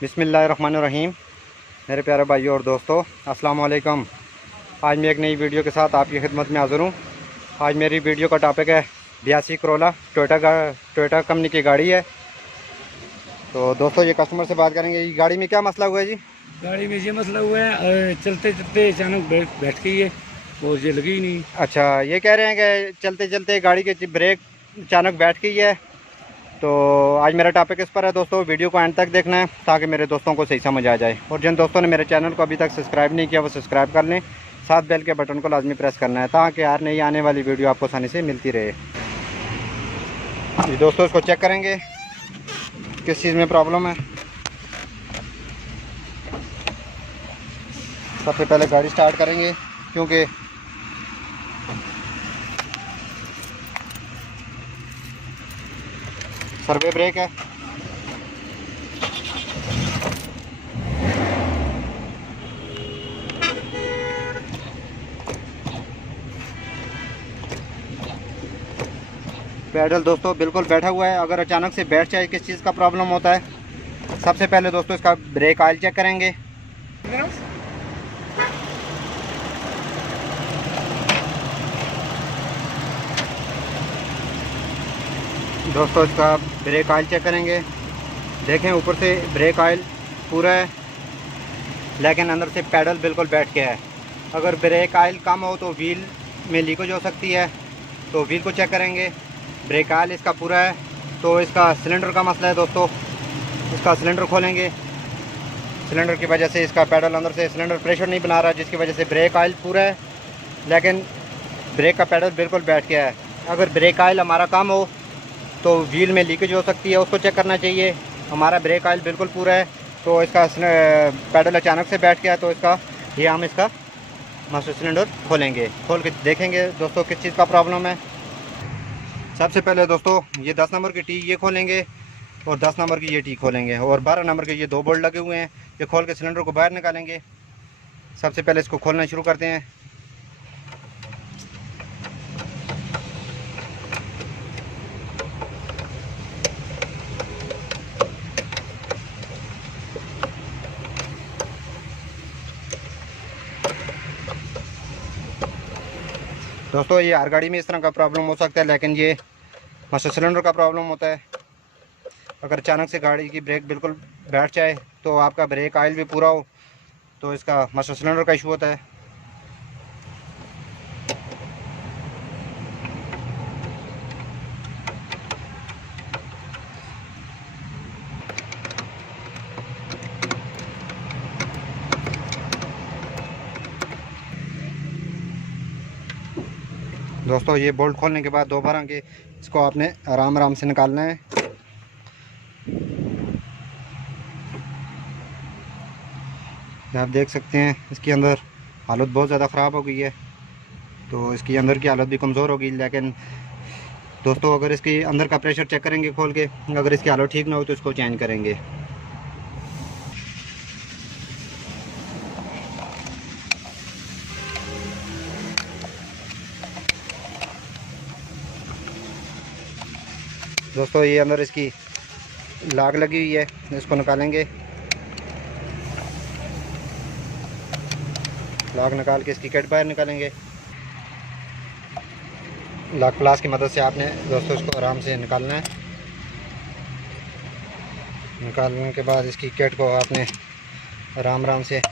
बिस्मिल्लाहिर्रहमानिर्रहीम। मेरे प्यारे भाइयों और दोस्तों, अस्सलाम वालेकुम। आज मैं एक नई वीडियो के साथ आपकी खिदमत में हाज़िर हूँ। आज मेरी वीडियो का टॉपिक है 82 करोला टोयोटा कंपनी की गाड़ी है। तो दोस्तों, ये कस्टमर से बात करेंगे। ये गाड़ी में क्या मसला हुआ है जी? गाड़ी में ये मसला हुआ है, चलते चलते अचानक बैठ गई है और ये लगी ही नहीं। अच्छा, ये कह रहे हैं कि चलते चलते गाड़ी की ब्रेक अचानक बैठ गई है। तो आज मेरा टॉपिक इस पर है दोस्तों। वीडियो को एंड तक देखना है ताकि मेरे दोस्तों को सही समझ आ जाए। और जिन दोस्तों ने मेरे चैनल को अभी तक सब्सक्राइब नहीं किया वो सब्सक्राइब कर लें। साथ बेल के बटन को लाजमी प्रेस करना है ताकि यार नई आने वाली वीडियो आपको आसानी से मिलती रहे। जी दोस्तों, इसको चेक करेंगे किस चीज़ में प्रॉब्लम है। सबसे पहले गाड़ी स्टार्ट करेंगे क्योंकि सर्वे ब्रेक है। पैडल दोस्तों बिल्कुल बैठा हुआ है। अगर अचानक से बैठ जाए किस चीज़ का प्रॉब्लम होता है, सबसे पहले दोस्तों इसका ब्रेक ऑयल चेक करेंगे। दोस्तों, इसका ब्रेक ऑयल चेक करेंगे। देखें, ऊपर से ब्रेक ऑयल पूरा है लेकिन अंदर से पैडल बिल्कुल बैठ गया है। अगर ब्रेक ऑयल कम हो तो व्हील में लीकेज हो सकती है, तो व्हील को चेक करेंगे। ब्रेक ऑयल इसका पूरा है तो इसका सिलेंडर का मसला है दोस्तों। इसका सिलेंडर खोलेंगे। सिलेंडर की वजह से इसका पैडल अंदर से सिलेंडर प्रेशर नहीं बना रहा, जिसकी वजह से ब्रेक ऑयल पूरा है लेकिन ब्रेक का पैडल बिल्कुल बैठ गया है। अगर ब्रेक ऑयल हमारा कम हो तो व्हील में लीकेज हो सकती है, उसको चेक करना चाहिए। हमारा ब्रेक ऑयल बिल्कुल पूरा है तो इसका पैडल अचानक से बैठ गया, तो ये हम इसका मास्टर सिलेंडर खोलेंगे। खोल के देखेंगे दोस्तों किस चीज़ का प्रॉब्लम है। सबसे पहले दोस्तों ये 10 नंबर की टी ये खोलेंगे और 10 नंबर की ये टी खोलेंगे और 12 नंबर के ये दो बोल्ट लगे हुए हैं। ये खोल के सिलेंडर को बाहर निकालेंगे। सबसे पहले इसको खोलना शुरू करते हैं। दोस्तों, ये हर गाड़ी में इस तरह का प्रॉब्लम हो सकता है लेकिन ये मास्टर सिलेंडर का प्रॉब्लम होता है। अगर अचानक से गाड़ी की ब्रेक बिल्कुल बैठ जाए तो आपका ब्रेक ऑयल भी पूरा हो तो इसका मास्टर सिलेंडर का इशू होता है। दोस्तों, ये बोल्ट खोलने के बाद दोबारा के इसको आपने आराम आराम से निकालना है। आप देख सकते हैं इसके अंदर हालत बहुत ज़्यादा ख़राब हो गई है, तो इसकी अंदर की हालत भी कमज़ोर होगी। लेकिन दोस्तों, अगर इसके अंदर का प्रेशर चेक करेंगे खोल के, अगर इसकी हालत ठीक ना हो तो इसको चेंज करेंगे। दोस्तों, ये अंदर इसकी लाग लगी हुई है, इसको निकालेंगे। लाग निकाल के इसकी कट बाहर निकालेंगे। लाग प्लास की मदद से आपने दोस्तों इसको आराम से निकालना है। निकालने के बाद इसकी कट को आपने आराम आराम से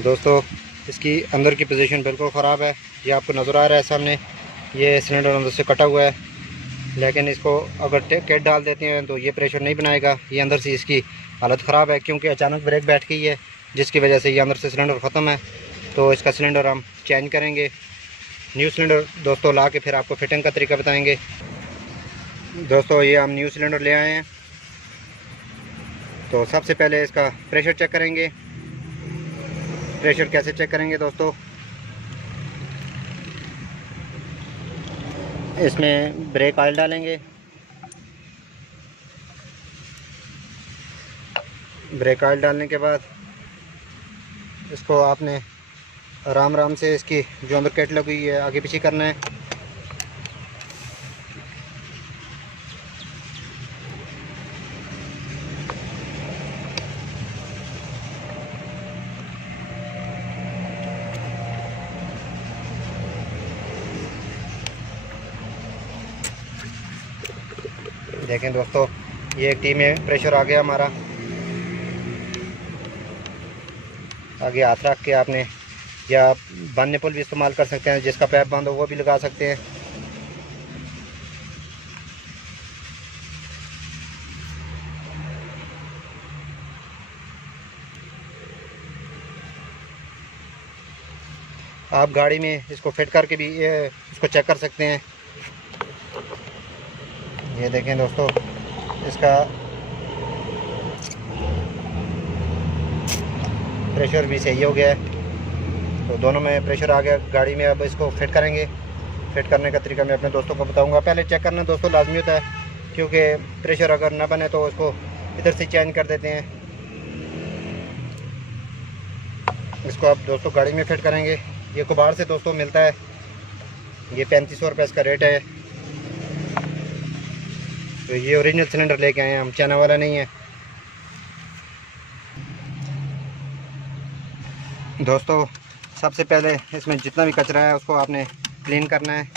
दोस्तों, इसकी अंदर की पोजीशन बिल्कुल ख़राब है। ये आपको नज़र आ रहा है सामने, ये सिलेंडर अंदर से कटा हुआ है लेकिन इसको अगर कैट डाल देते हैं तो ये प्रेशर नहीं बनाएगा। ये अंदर से इसकी हालत ख़राब है क्योंकि अचानक ब्रेक बैठ गई है, जिसकी वजह से ये अंदर से सिलेंडर ख़त्म है। तो इसका सिलेंडर हम चेंज करेंगे। न्यू सिलेंडर दोस्तों ला के फिर आपको फिटिंग का तरीका बताएंगे। दोस्तों, ये हम न्यू सिलेंडर ले आए हैं। तो सबसे पहले इसका प्रेशर चेक करेंगे। प्रेशर कैसे चेक करेंगे दोस्तों, इसमें ब्रेक ऑयल डालेंगे। ब्रेक ऑयल डालने के बाद इसको आपने आराम आराम से इसकी जो अंदर कैट लगी हुई है आगे पीछे करना है। देखें दोस्तों, ये एक टी में प्रेशर आ गया हमारा। आगे हाथ रख के आपने, या बंद निपुल भी इस्तेमाल कर सकते हैं, जिसका पैप बंद हो वो भी लगा सकते हैं। आप गाड़ी में इसको फिट करके भी इसको चेक कर सकते हैं। ये देखें दोस्तों, इसका प्रेशर भी सही हो गया है, तो दोनों में प्रेशर आ गया गाड़ी में। अब इसको फिट करेंगे। फिट करने का तरीका मैं अपने दोस्तों को बताऊंगा। पहले चेक करना दोस्तों लाजमी होता है, क्योंकि प्रेशर अगर ना बने तो उसको इधर से चेंज कर देते हैं। इसको आप दोस्तों गाड़ी में फिट करेंगे। ये कुबार से दोस्तों मिलता है, ये 3500 रुपये इसका रेट है। तो ये ओरिजिनल सिलेंडर लेके आए हैं हम, चाइना वाला नहीं है दोस्तों। सबसे पहले इसमें जितना भी कचरा है उसको आपने क्लीन करना है।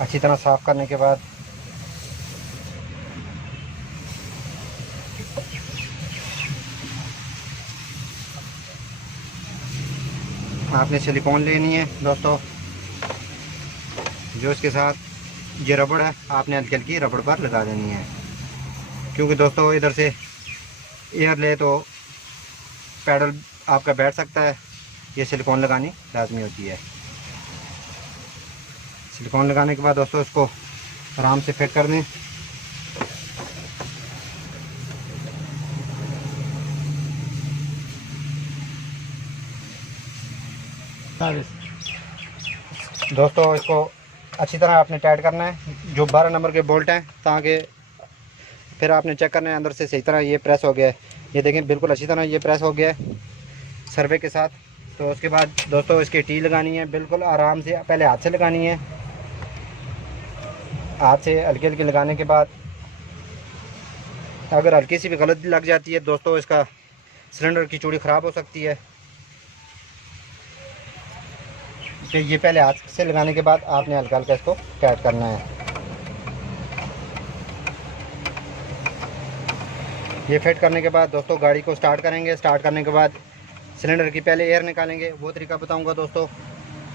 अच्छी तरह साफ़ करने के बाद आपने सिलिकॉन लेनी है दोस्तों, जो इसके साथ ये रबड़ है आपने हल्की हल्की रबड़ पर लगा देनी है, क्योंकि दोस्तों इधर से एयर ले तो पैडल आपका बैठ सकता है। ये सिलिकॉन लगानी लाजमी होती है। सिलिकॉन लगाने के बाद दोस्तों इसको आराम से फिट कर दें। दोस्तों इसको अच्छी तरह आपने टाइट करना है, जो 12 नंबर के बोल्ट हैं, ताकि फिर आपने चेक करना है अंदर से सही तरह ये प्रेस हो गया है। ये देखें बिल्कुल अच्छी तरह ये प्रेस हो गया है सर्वे के साथ। तो उसके बाद दोस्तों इसकी टी लगानी है, बिल्कुल आराम से, पहले हाथ से लगानी है। हाथ से हल्की हल्की लगाने के बाद अगर हल्की सी भी गलती लग जाती है दोस्तों, इसका सिलेंडर की चूड़ी ख़राब हो सकती है। तो ये पहले हाथ से लगाने के बाद आपने हल्का हल्का इसको टाइट करना है। ये फिट करने के बाद दोस्तों गाड़ी को स्टार्ट करेंगे। स्टार्ट करने के बाद सिलेंडर की पहले एयर निकालेंगे, वो तरीका बताऊंगा दोस्तों।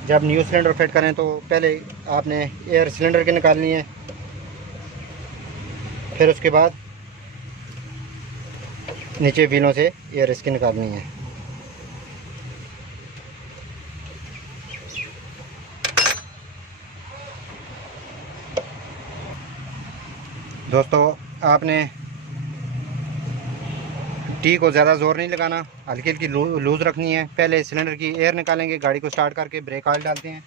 जब न्यू सिलेंडर फिट करें तो पहले आपने एयर सिलेंडर की निकालनी है, फिर उसके बाद नीचे व्हीलों से एयर इसकी निकालनी है। दोस्तों आपने टी को ज़्यादा ज़ोर नहीं लगाना, हल्की हल्की लूज़ रखनी है। पहले सिलेंडर की एयर निकालेंगे, गाड़ी को स्टार्ट करके ब्रेक ऑयल डालते हैं।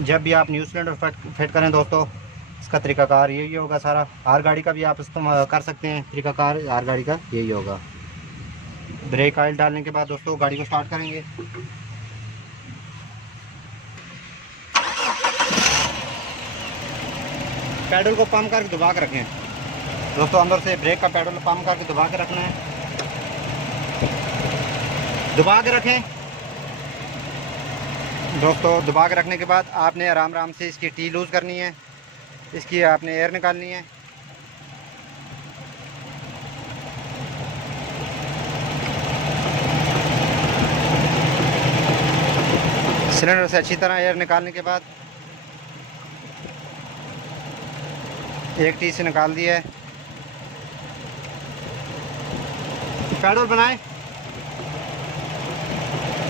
जब भी आप न्यू सिलेंडर फिट करें दोस्तों, इसका तरीकाकार यही होगा सारा। हर गाड़ी का भी आप इस्तेमाल कर सकते हैं, तरीकाकार हर गाड़ी का यही होगा। ब्रेक ऑयल डालने के बाद दोस्तों गाड़ी को स्टार्ट करेंगे। पैडल को पंप करके दबा के रखें दोस्तों, अंदर से ब्रेक का पैडल पंप करके दबा के रखना है। दबा के रखें दोस्तों। दबा के रखने के बाद आपने आराम आराम से इसकी टी लूज़ करनी है, इसकी आपने एयर निकालनी है। सिलेंडर से अच्छी तरह एयर निकालने के बाद एक टी से निकाल दिया है। पैडल बनाएं,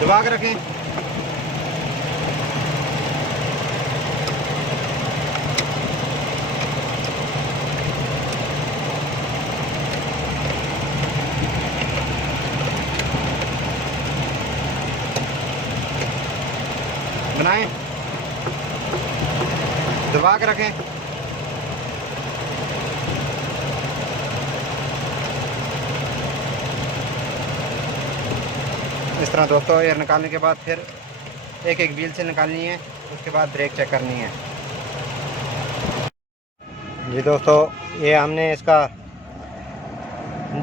दबा के रखें। बनाएं, दबा के रखें। इस तरह दोस्तों एयर निकालने के बाद फिर एक एक व्हील से निकालनी है, उसके बाद ब्रेक चेक करनी है। जी दोस्तों, ये हमने इसका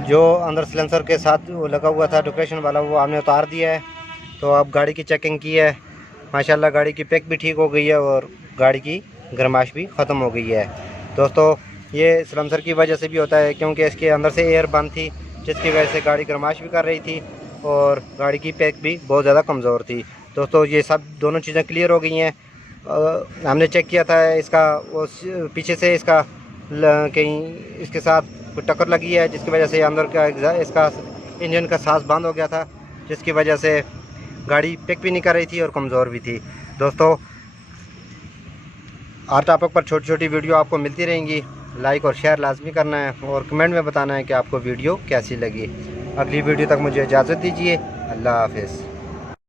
जो अंदर सिलेंसर के साथ वो लगा हुआ था डेकोरेशन वाला, वो हमने उतार दिया है। तो अब गाड़ी की चेकिंग की है, माशाल्लाह गाड़ी की पैक भी ठीक हो गई है और गाड़ी की गर्माश भी ख़त्म हो गई है। दोस्तों, ये सिलेंसर की वजह से भी होता है, क्योंकि इसके अंदर से एयर बंद थी, जिसकी वजह से गाड़ी गर्माश भी कर रही थी और गाड़ी की पैक भी बहुत ज़्यादा कमज़ोर थी। दोस्तों, ये सब दोनों चीज़ें क्लियर हो गई हैं। हमने चेक किया था इसका, वो पीछे से इसका कहीं इसके साथ कोई टक्कर लगी है, जिसकी वजह से अंदर का इसका इंजन का सांस बंद हो गया था, जिसकी वजह से गाड़ी पिक भी नहीं कर रही थी और कमज़ोर भी थी। दोस्तों, हर टॉपिक पर छोटी छोटी वीडियो आपको मिलती रहेंगी। लाइक और शेयर लाजमी करना है और कमेंट में बताना है कि आपको वीडियो कैसी लगी। अगली वीडियो तक मुझे इजाज़त दीजिए। अल्लाह हाफ़िज़।